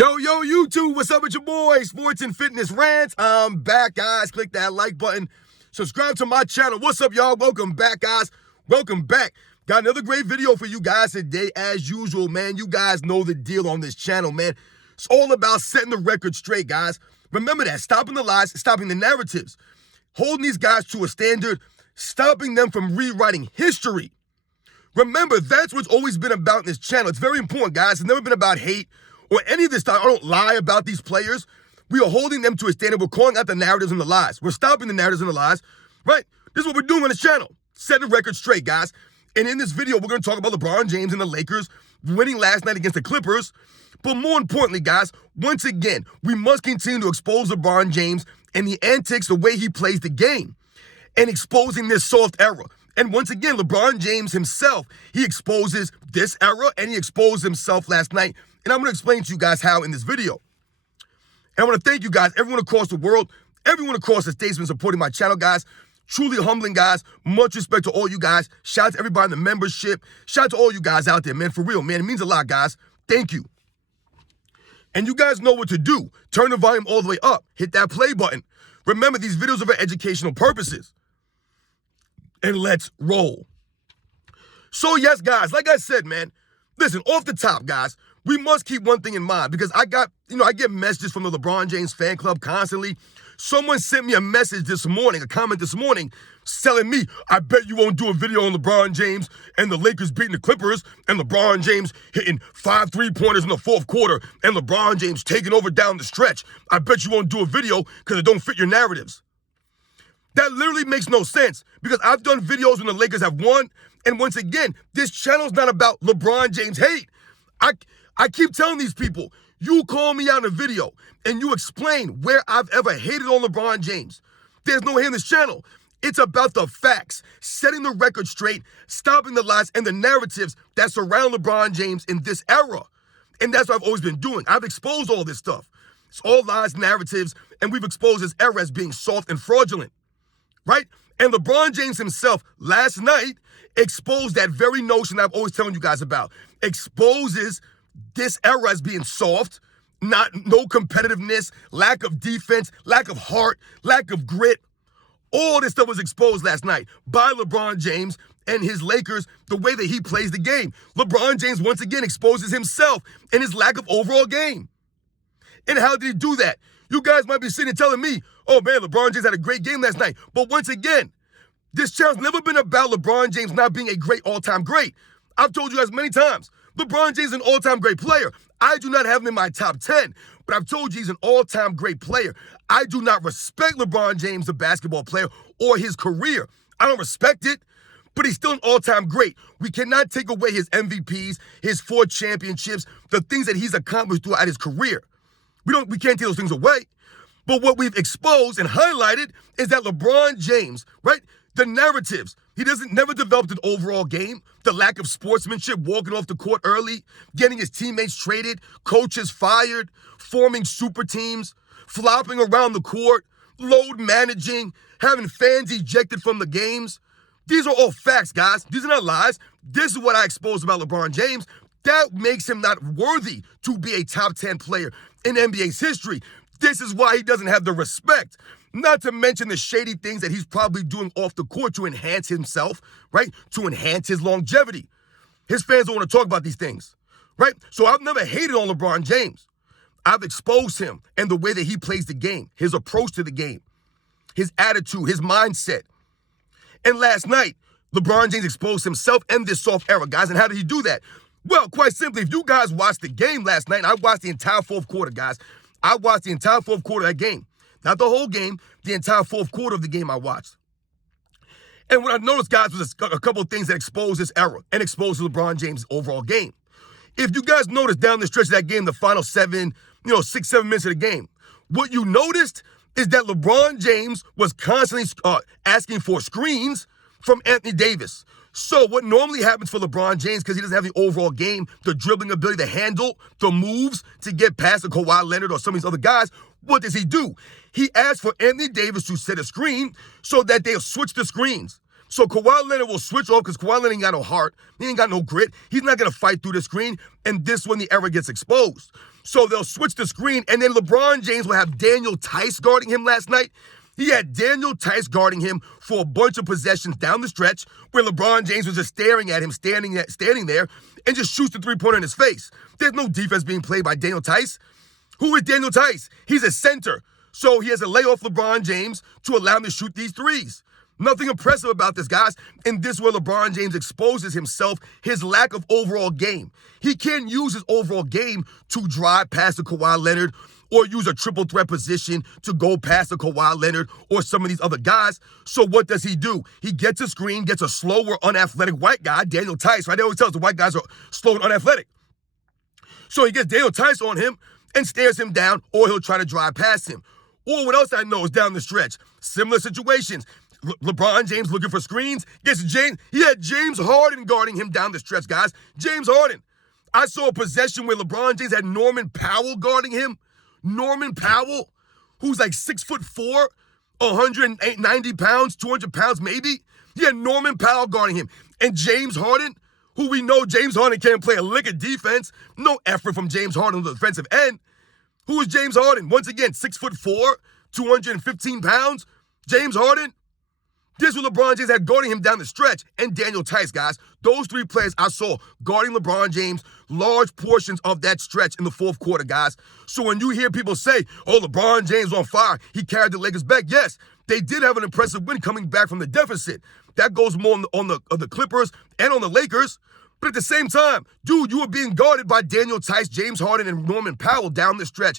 Yo, YouTube, what's up with your boy? Sports and Fitness Rants. I'm back, guys. Click that like button. Subscribe to my channel. What's up, y'all? Welcome back, guys. Welcome back. Got another great video for you guys today, as usual, man. You guys know the deal on this channel, man. It's all about setting the record straight, guys. Remember that. Stopping the lies, stopping the narratives. Holding these guys to a standard, stopping them from rewriting history. Remember, that's what's always been about in this channel. It's very important, guys. It's never been about hate or any of this stuff. I don't lie about these players. We are holding them to a standard. We're calling out the narratives and the lies. We're stopping the narratives and the lies, right? This is what we're doing on this channel. Setting the record straight, guys. And in this video, we're going to talk about LeBron James and the Lakers winning last night against the Clippers. But more importantly, guys, once again, we must continue to expose LeBron James and the antics, the way he plays the game, and exposing this soft era. And once again, LeBron James himself, he exposes this era, and he exposed himself last night. And I'm going to explain to you guys how in this video. And I want to thank you guys, everyone across the world, everyone across the states been supporting my channel, guys. Truly humbling, guys. Much respect to all you guys. Shout out to everybody in the membership. Shout out to all you guys out there, man. For real, man. It means a lot, guys. Thank you. And you guys know what to do. Turn the volume all the way up. Hit that play button. Remember, these videos are for educational purposes. And let's roll. So, yes, guys, like I said, man, listen, off the top, guys, we must keep one thing in mind because I get messages from the LeBron James fan club constantly. Someone sent me a message this morning, a comment this morning, telling me, I bet you won't do a video on LeBron James and the Lakers beating the Clippers and LeBron James hitting 5 3-pointers in the fourth quarter and LeBron James taking over down the stretch. I bet you won't do a video because it don't fit your narratives. That literally makes no sense because I've done videos when the Lakers have won. And once again, this channel's not about LeBron James hate. I keep telling these people, you call me out in a video and you explain where I've ever hated on LeBron James. There's no hate in this channel. It's about the facts, setting the record straight, stopping the lies and the narratives that surround LeBron James in this era. And that's what I've always been doing. I've exposed all this stuff. It's all lies, narratives, and we've exposed this era as being soft and fraudulent, right? And LeBron James himself last night exposed that very notion I've always telling you guys about. Exposes this era as being soft, no competitiveness, lack of defense, lack of heart, lack of grit. All this stuff was exposed last night by LeBron James and his Lakers, the way that he plays the game. LeBron James once again exposes himself and his lack of overall game. And how did he do that? You guys might be sitting and telling me, oh man, LeBron James had a great game last night. But once again, this channel's never been about LeBron James not being a great all-time great. I've told you guys many times, LeBron James is an all-time great player. I do not have him in my top 10, but I've told you he's an all-time great player. I do not respect LeBron James, the basketball player, or his career. I don't respect it, but he's still an all-time great. We cannot take away his MVPs, his 4 championships, the things that he's accomplished throughout his career. We can't take those things away. But what we've exposed and highlighted is that LeBron James, right? The narratives. He never developed an overall game. The lack of sportsmanship, walking off the court early, getting his teammates traded, coaches fired, forming super teams, flopping around the court, load managing, having fans ejected from the games. These are all facts, guys. These are not lies. This is what I exposed about LeBron James. That makes him not worthy to be a top 10 player in NBA's history. This is why he doesn't have the respect. Not to mention the shady things that he's probably doing off the court to enhance himself, right? To enhance his longevity. His fans don't want to talk about these things, right? So I've never hated on LeBron James. I've exposed him and the way that he plays the game, his approach to the game, his attitude, his mindset. And last night, LeBron James exposed himself and this soft era, guys. And how did he do that? Well, quite simply, if you guys watched the game last night, I watched the entire fourth quarter, guys. I watched the entire fourth quarter of that game. Not the whole game, the entire fourth quarter of the game I watched. And what I noticed, guys, was a couple of things that exposed this era and exposed LeBron James' overall game. If you guys noticed down the stretch of that game, the final 6, 7 minutes of the game, what you noticed is that LeBron James was constantly asking for screens from Anthony Davis. So what normally happens for LeBron James, because he doesn't have the overall game, the dribbling ability, the handle, the moves to get past the Kawhi Leonard or some of these other guys, what does he do? He asks for Anthony Davis to set a screen so that they'll switch the screens. So Kawhi Leonard will switch off because Kawhi Leonard ain't got no heart. He ain't got no grit. He's not going to fight through the screen. And this is when the error gets exposed. So they'll switch the screen, and then LeBron James will have Daniel Tice guarding him last night. He had Daniel Tice guarding him for a bunch of possessions down the stretch where LeBron James was just staring at him, standing there, and just shoots the three-pointer in his face. There's no defense being played by Daniel Tice. Who is Daniel Tice? He's a center. So he has to lay off LeBron James to allow him to shoot these threes. Nothing impressive about this, guys. And this is where LeBron James exposes himself, his lack of overall game. He can't use his overall game to drive past the Kawhi Leonard or use a triple threat position to go past the Kawhi Leonard or some of these other guys. So what does he do? He gets a screen, gets a slower, unathletic white guy, Daniel Tice, right? They always tell us the white guys are slow and unathletic. So he gets Daniel Tice on him and stares him down, or he'll try to drive past him. Or what else I know is down the stretch. Similar situations. LeBron James looking for screens. He had James Harden guarding him down the stretch, guys. James Harden. I saw a possession where LeBron James had Norman Powell guarding him. Norman Powell, who's like 6'4", 190 pounds, 200 pounds maybe. He had Norman Powell guarding him. And James Harden, who we know James Harden can't play a lick of defense. No effort from James Harden on the defensive end. Who is James Harden? Once again, 6'4", 215 pounds. James Harden. This is what LeBron James had guarding him down the stretch. And Daniel Tice, guys. Those three players I saw guarding LeBron James large portions of that stretch in the fourth quarter, guys. So when you hear people say, oh, LeBron James on fire, he carried the Lakers back. Yes, they did have an impressive win coming back from the deficit. That goes more on the Clippers and on the Lakers. But at the same time, dude, you were being guarded by Daniel Tice, James Harden, and Norman Powell down the stretch,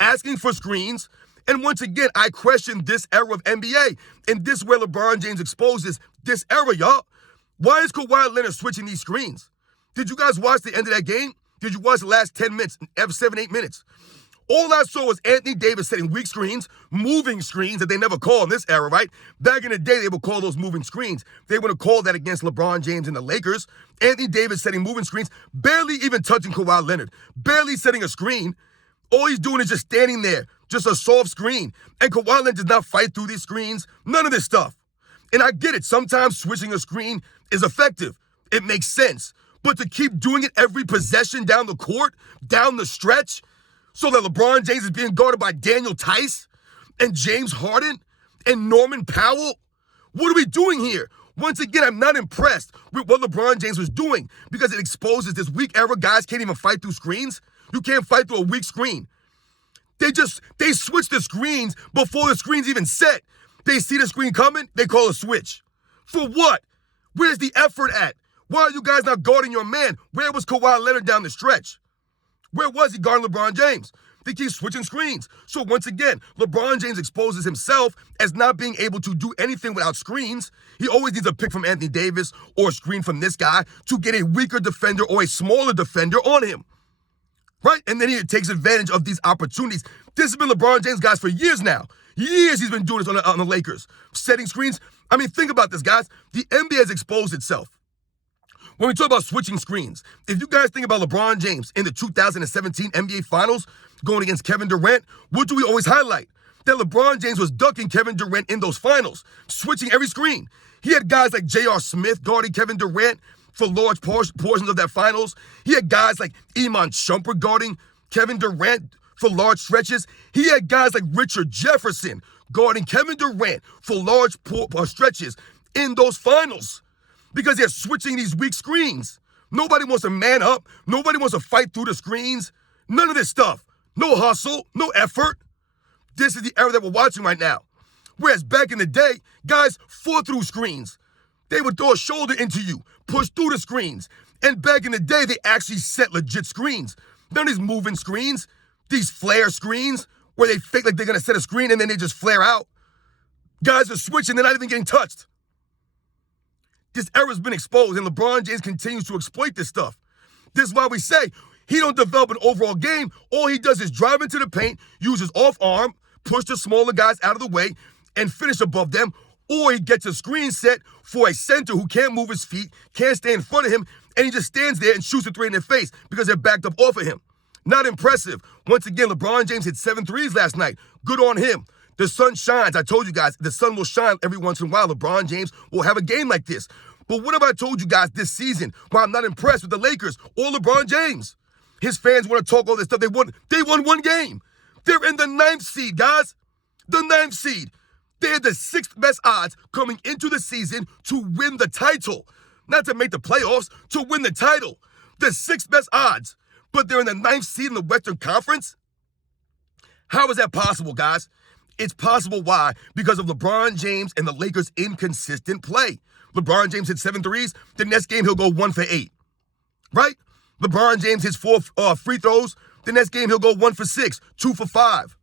asking for screens. And once again, I question this era of NBA. And this is where LeBron James exposes this era, y'all. Why is Kawhi Leonard switching these screens? Did you guys watch the end of that game? Did you watch the last 10 minutes, 7-8 minutes? All I saw was Anthony Davis setting weak screens, moving screens that they never call in this era, right? Back in the day, they would call those moving screens. They would have called that against LeBron James and the Lakers. Anthony Davis setting moving screens, barely even touching Kawhi Leonard, barely setting a screen. All he's doing is just standing there, just a soft screen. And Kawhi Leonard does not fight through these screens, none of this stuff. And I get it, sometimes switching a screen is effective. It makes sense. But to keep doing it every possession down the court, down the stretch, so that LeBron James is being guarded by Daniel Tice and James Harden and Norman Powell, what are we doing here? Once again, I'm not impressed with what LeBron James was doing because it exposes this weak era. Guys can't even fight through screens. You can't fight through a weak screen. They switch the screens before the screen's even set. They see the screen coming, they call a switch. For what? Where's the effort at? Why are you guys not guarding your man? Where was Kawhi Leonard down the stretch? Where was he guarding LeBron James? They keep switching screens. So once again, LeBron James exposes himself as not being able to do anything without screens. He always needs a pick from Anthony Davis or a screen from this guy to get a weaker defender or a smaller defender on him. Right? And then he takes advantage of these opportunities. This has been LeBron James, guys, for years now. Years he's been doing this on the Lakers. Setting screens. I mean, think about this, guys. The NBA has exposed itself. When we talk about switching screens, if you guys think about LeBron James in the 2017 NBA Finals going against Kevin Durant, what do we always highlight? That LeBron James was ducking Kevin Durant in those finals, switching every screen. He had guys like J.R. Smith guarding Kevin Durant for large portions of that finals. He had guys like Iman Shumpert guarding Kevin Durant for large stretches. He had guys like Richard Jefferson guarding Kevin Durant for large stretches in those finals. Because they're switching these weak screens. Nobody wants to man up. Nobody wants to fight through the screens. None of this stuff. No hustle, no effort. This is the era that we're watching right now. Whereas back in the day, guys fought through screens. They would throw a shoulder into you, push through the screens. And back in the day, they actually set legit screens. None of these moving screens, these flare screens, where they fake like they're going to set a screen and then they just flare out. Guys are switching, they're not even getting touched. This era's been exposed, and LeBron James continues to exploit this stuff. This is why we say he don't develop an overall game. All he does is drive into the paint, use his off arm, push the smaller guys out of the way, and finish above them. Or he gets a screen set for a center who can't move his feet, can't stay in front of him, and he just stands there and shoots a three in their face because they're backed up off of him. Not impressive. Once again, LeBron James hit 7 threes last night. Good on him. The sun shines. I told you guys, the sun will shine every once in a while. LeBron James will have a game like this. But what have I told you guys this season why I'm not impressed with the Lakers or LeBron James? His fans want to talk all this stuff. They won one game. They're in the 9th seed, guys. The 9th seed. They had the 6th best odds coming into the season to win the title. Not to make the playoffs, to win the title. The 6th best odds. But they're in the 9th seed in the Western Conference? How is that possible, guys? It's possible. Why? Because of LeBron James and the Lakers' inconsistent play. LeBron James hit 7 threes. The next game, he'll go 1 for 8. Right? LeBron James hits 4 free throws. The next game, he'll go 1 for 6, 2 for 5.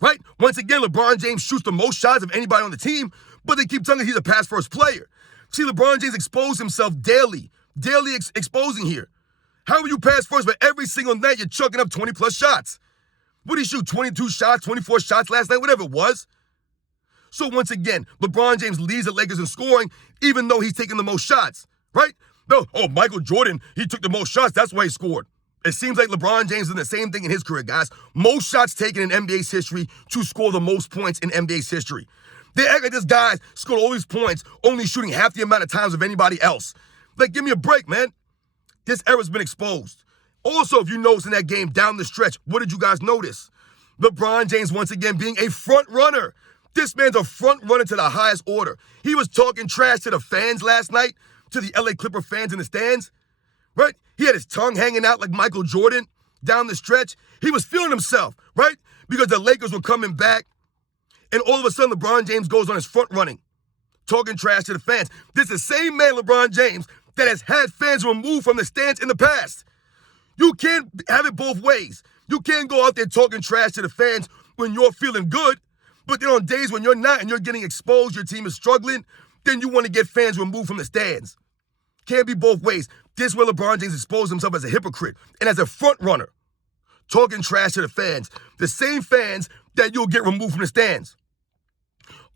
Right? Once again, LeBron James shoots the most shots of anybody on the team, but they keep telling him he's a pass-first player. See, LeBron James exposed himself daily exposing here. How will you pass first, but every single night you're chucking up 20-plus shots? What did he shoot, 22 shots, 24 shots last night, whatever it was? So once again, LeBron James leads the Lakers in scoring, even though he's taking the most shots, right? No, Michael Jordan, he took the most shots, that's why he scored. It seems like LeBron James did the same thing in his career, guys. Most shots taken in NBA's history to score the most points in NBA's history. They act like this guy scored all these points, only shooting half the amount of times of anybody else. Like, give me a break, man. This era's been exposed. Also, if you notice in that game down the stretch, what did you guys notice? LeBron James, once again, being a front runner. This man's a front runner to the highest order. He was talking trash to the fans last night, to the LA Clipper fans in the stands, right? He had his tongue hanging out like Michael Jordan down the stretch. He was feeling himself, right? Because the Lakers were coming back, and all of a sudden, LeBron James goes on his front running, talking trash to the fans. This is the same man, LeBron James, that has had fans removed from the stands in the past. You can't have it both ways. You can't go out there talking trash to the fans when you're feeling good, but then on days when you're not and you're getting exposed, your team is struggling, then you want to get fans removed from the stands. Can't be both ways. This is where LeBron James exposed himself as a hypocrite and as a front runner, talking trash to the fans, the same fans that you'll get removed from the stands.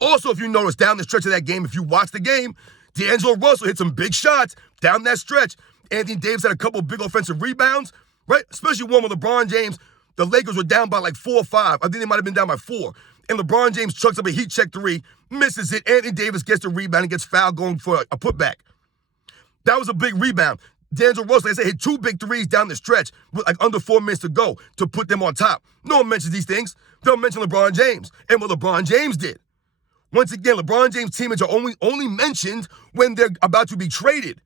Also, if you notice down the stretch of that game, if you watch the game, D'Angelo Russell hit some big shots down that stretch. Anthony Davis had a couple of big offensive rebounds, right? Especially one with LeBron James. The Lakers were down by like 4 or 5. I think they might have been down by 4. And LeBron James chucks up a heat check 3, misses it. Anthony Davis gets the rebound and gets fouled going for a putback. That was a big rebound. D'Angelo Russell, like I said, hit 2 big threes down the stretch with like under 4 minutes to go to put them on top. No one mentions these things. They'll mention LeBron James and what LeBron James did. Once again, LeBron James' teammates are only mentioned when they're about to be traded,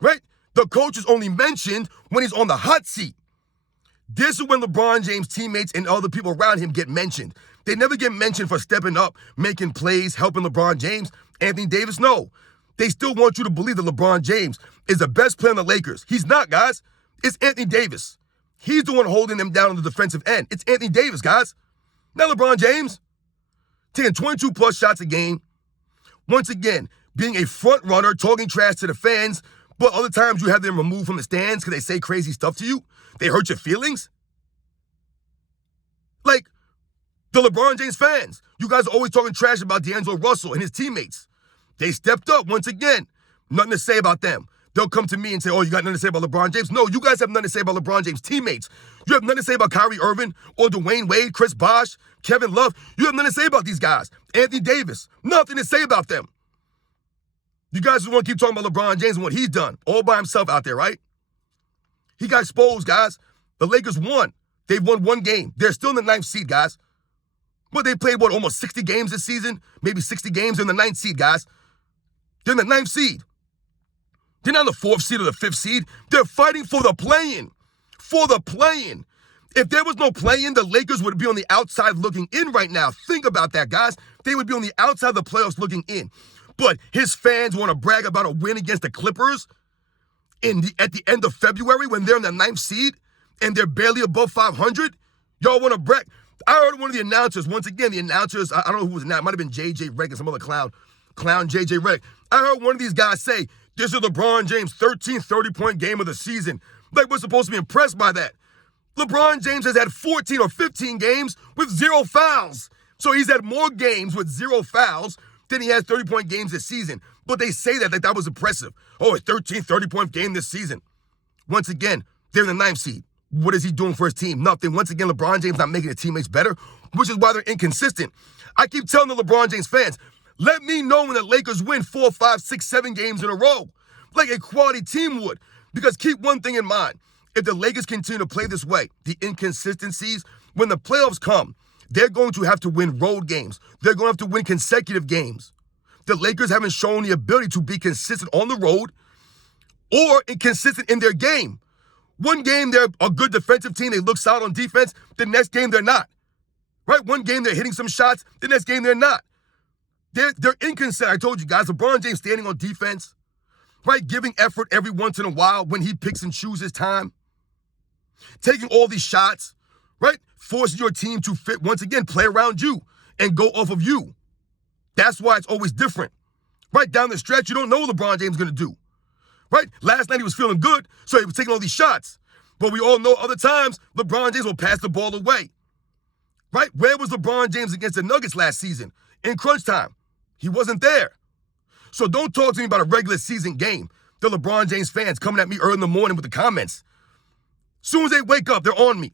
right? The coach is only mentioned when he's on the hot seat. This is when LeBron James' teammates and other people around him get mentioned. They never get mentioned for stepping up, making plays, helping LeBron James. Anthony Davis, no. They still want you to believe that LeBron James is the best player on the Lakers. He's not, guys. It's Anthony Davis. He's the one holding them down on the defensive end. It's Anthony Davis, guys. Not LeBron James. Taking 22-plus shots a game. Once again, being a front runner, talking trash to the fans, but other times you have them removed from the stands because they say crazy stuff to you. They hurt your feelings. Like the LeBron James fans. You guys are always talking trash about D'Angelo Russell and his teammates. They stepped up once again. Nothing to say about them. They'll come to me and say, oh, you got nothing to say about LeBron James? No, you guys have nothing to say about LeBron James' teammates. You have nothing to say about Kyrie Irving or Dwayne Wade, Chris Bosh, Kevin Love. You have nothing to say about these guys. Anthony Davis. Nothing to say about them. You guys just want to keep talking about LeBron James and what he's done all by himself out there, right? He got exposed, guys. The Lakers won. They've won 1 game. They're still in the 9th seed, guys. But they played, almost 60 games this season? Maybe 60 games in the 9th seed, guys. They're in the 9th seed. They're not in the 4th seed or the 5th seed. They're fighting for the play-in. For the play-in. If there was no play-in, the Lakers would be on the outside looking in right now. Think about that, guys. They would be on the outside of the playoffs looking in. But his fans want to brag about a win against the Clippers at the end of February when they're in the 9th seed and they're barely above 500. Y'all want to brag. I heard one of the announcers, once again, the announcers, I don't know who was now. It might have been J.J. Redick and some other clown J.J. Redick. I heard one of these guys say, this is LeBron James' 13th 30-point game of the season. Like, we're supposed to be impressed by that. LeBron James has had 14 or 15 games with 0 fouls. So he's had more games with 0 fouls than he has 30-point games this season. But they say that like that was impressive. Oh, a 13th 30-point game this season. Once again, they're in the 9th seed. What is he doing for his team? Nothing. Once again, LeBron James not making his teammates better, which is why they're inconsistent. I keep telling the LeBron James fans, let me know when the Lakers win 4, 5, 6, 7 games in a row, like a quality team would. Because keep one thing in mind. If the Lakers continue to play this way, the inconsistencies, when the playoffs come, they're going to have to win road games. They're going to have to win consecutive games. The Lakers haven't shown the ability to be consistent on the road or inconsistent in their game. One game, they're a good defensive team. They look solid on defense. The next game, they're not. Right? One game, they're hitting some shots. The next game, they're not. They're inconsistent. I told you guys, LeBron James standing on defense, right? Giving effort every once in a while when he picks and chooses time. Taking all these shots, right? Forcing your team to fit, once again, play around you and go off of you. That's why it's always different. Right down the stretch, you don't know what LeBron James is going to do. Right? Last night he was feeling good, so he was taking all these shots. But we all know other times, LeBron James will pass the ball away. Right? Where was LeBron James against the Nuggets last season? In crunch time. He wasn't there. So don't talk to me about a regular season game. The LeBron James fans coming at me early in the morning with the comments. Soon as they wake up, they're on me.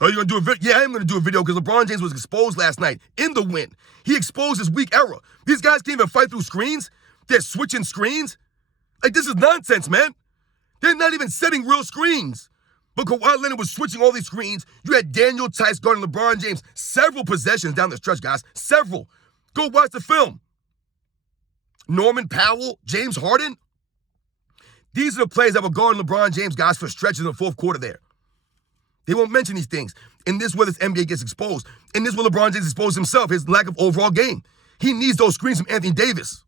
Are you going to do a video? Yeah, I am going to do a video because LeBron James was exposed last night in the win. He exposed his weak era. These guys can't even fight through screens. They're switching screens. Like, this is nonsense, man. They're not even setting real screens. But Kawhi Leonard was switching all these screens. You had Daniel Tice guarding LeBron James several possessions down the stretch, guys. Several. Go watch the film. Norman Powell, James Harden. These are the players that were guarding LeBron James, guys, for stretches in the fourth quarter there. They won't mention these things. In this where this NBA gets exposed. In this where LeBron James exposed himself, his lack of overall game. He needs those screens from Anthony Davis.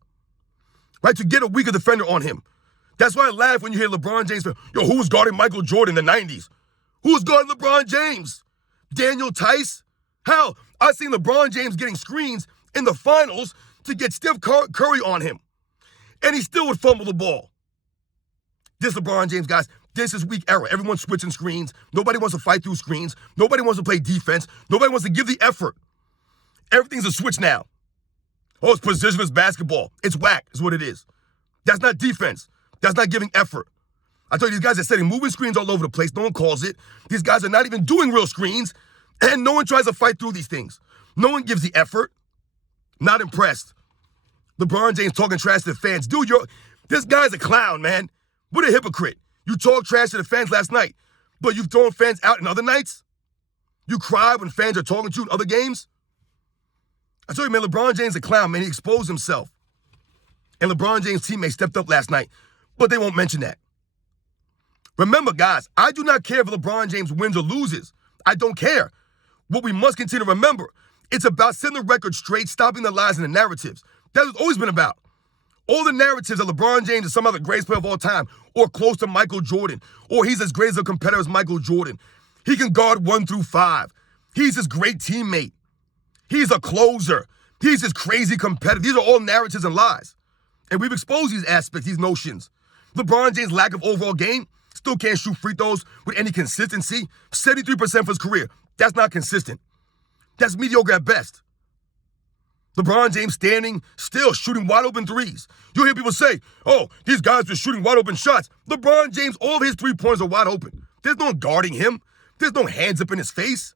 Right, to get a weaker defender on him. That's why I laugh when you hear LeBron James, yo, who was guarding Michael Jordan in the 90s? Who was guarding LeBron James? Daniel Tice? Hell, I've seen LeBron James getting screens in the finals to get Steph Curry on him. And he still would fumble the ball. This LeBron James, guys, this is weak era. Everyone's switching screens. Nobody wants to fight through screens. Nobody wants to play defense. Nobody wants to give the effort. Everything's a switch now. Oh, it's positionless basketball. It's whack, is what it is. That's not defense. That's not giving effort. I told you, these guys are setting moving screens all over the place. No one calls it. These guys are not even doing real screens, and no one tries to fight through these things. No one gives the effort. Not impressed. LeBron James talking trash to the fans. Dude, this guy's a clown, man. What a hypocrite. You talk trash to the fans last night, but you've thrown fans out in other nights? You cry when fans are talking to you in other games? I told you, man, LeBron James is a clown, man. He exposed himself. And LeBron James' teammates stepped up last night, but they won't mention that. Remember, guys, I do not care if LeBron James wins or loses. I don't care. What we must continue to remember, it's about setting the record straight, stopping the lies and the narratives. That's what it's always been about. All the narratives that LeBron James is some other greatest player of all time, or close to Michael Jordan, or he's as great as a competitor as Michael Jordan. He can guard 1 through 5. He's his great teammate. He's a closer. He's this crazy competitor. These are all narratives and lies. And we've exposed these aspects, these notions. LeBron James' lack of overall game, still can't shoot free throws with any consistency. 73% for his career. That's not consistent. That's mediocre at best. LeBron James standing still, shooting wide open threes. You'll hear people say, oh, these guys are shooting wide open shots. LeBron James, all of his 3-pointers are wide open. There's no one guarding him. There's no hands up in his face.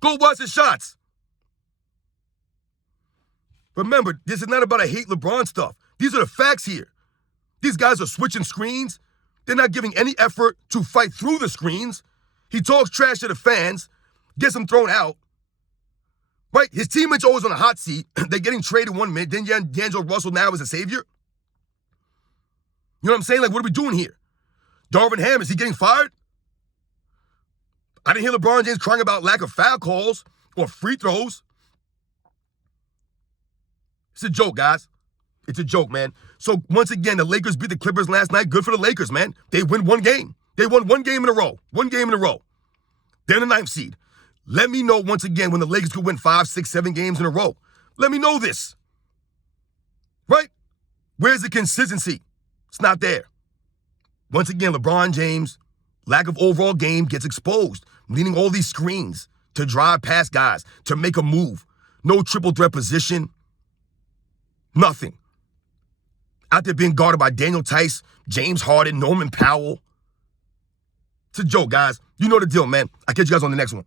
Go watch his shots. Remember, this is not about a hate LeBron stuff. These are the facts here. These guys are switching screens. They're not giving any effort to fight through the screens. He talks trash to the fans, gets them thrown out. Right? His teammates always on a hot seat. They're getting traded 1 minute. Then D'Angelo Russell now is a savior. You know what I'm saying? Like, what are we doing here? Darvin Ham, is he getting fired? I didn't hear LeBron James crying about lack of foul calls or free throws. It's a joke, guys. It's a joke, man. So, once again, the Lakers beat the Clippers last night. Good for the Lakers, man. They win 1 game. They won 1 game in a row. 1 game in a row. They're the 9th seed. Let me know once again when the Lakers could win 5, 6, 7 games in a row. Let me know this. Right? Where's the consistency? It's not there. Once again, LeBron James, lack of overall game, gets exposed, needing all these screens to drive past guys, to make a move. No triple threat position. Nothing. Out there being guarded by Daniel Tice, James Harden, Norman Powell. It's a joke, guys. You know the deal, man. I'll catch you guys on the next one.